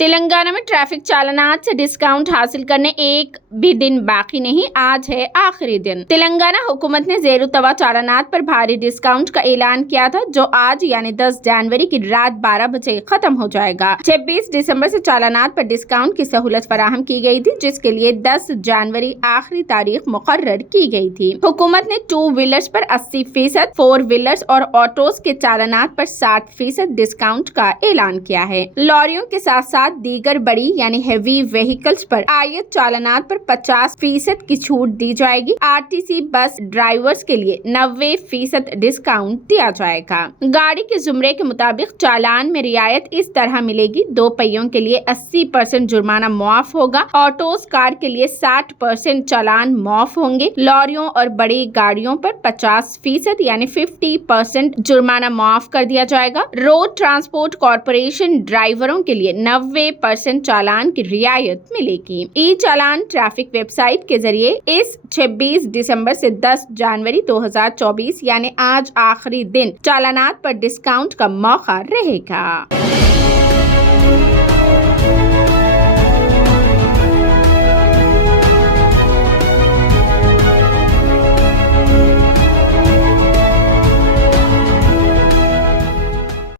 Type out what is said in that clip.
तेलंगाना में ट्रैफिक चालानात से डिस्काउंट हासिल करने एक भी दिन बाकी नहीं, आज है आखिरी दिन। तेलंगाना हुकूमत ने ज़ेरो तवा चालानात पर भारी डिस्काउंट का ऐलान किया था, जो आज यानी 10 जनवरी की रात 12 बजे खत्म हो जाएगा। 26 दिसंबर से चालानात पर डिस्काउंट की सहूलत फराहम की गई थी, जिसके लिए 10 जनवरी आखिरी तारीख मुकर्रर की गई थी। हुकूमत ने 2 व्हीलर्स पर 80%, 4 व्हीलर्स और ऑटोज के चालानात पर 60% डिस्काउंट का ऐलान किया है। लॉरियों के साथ साथ दीगर बड़ी यानी हेवी व्हीकल्स पर आयत चालानात पर 50% की छूट दी जाएगी। आरटीसी बस ड्राइवर्स के लिए 90% डिस्काउंट दिया जाएगा। गाड़ी के जुमरे के मुताबिक चालान में रियायत इस तरह मिलेगी: 2 पहियों के लिए 80% जुर्माना मुआफ होगा, ऑटोस कार के लिए 60% चालान मुआफ होंगे, लॉरियों और बड़ी गाड़ियों पर 50% यानी 50% जुर्माना मुआफ कर दिया जाएगा। रोड ट्रांसपोर्ट कॉरपोरेशन ड्राइवरों के लिए 90% चालान की रियायत मिलेगी। ई चालान ट्रैफिक वेबसाइट के जरिए इस 26 दिसंबर से 10 जनवरी 2024 यानी आज आखिरी दिन चालानात पर डिस्काउंट का मौका रहेगा।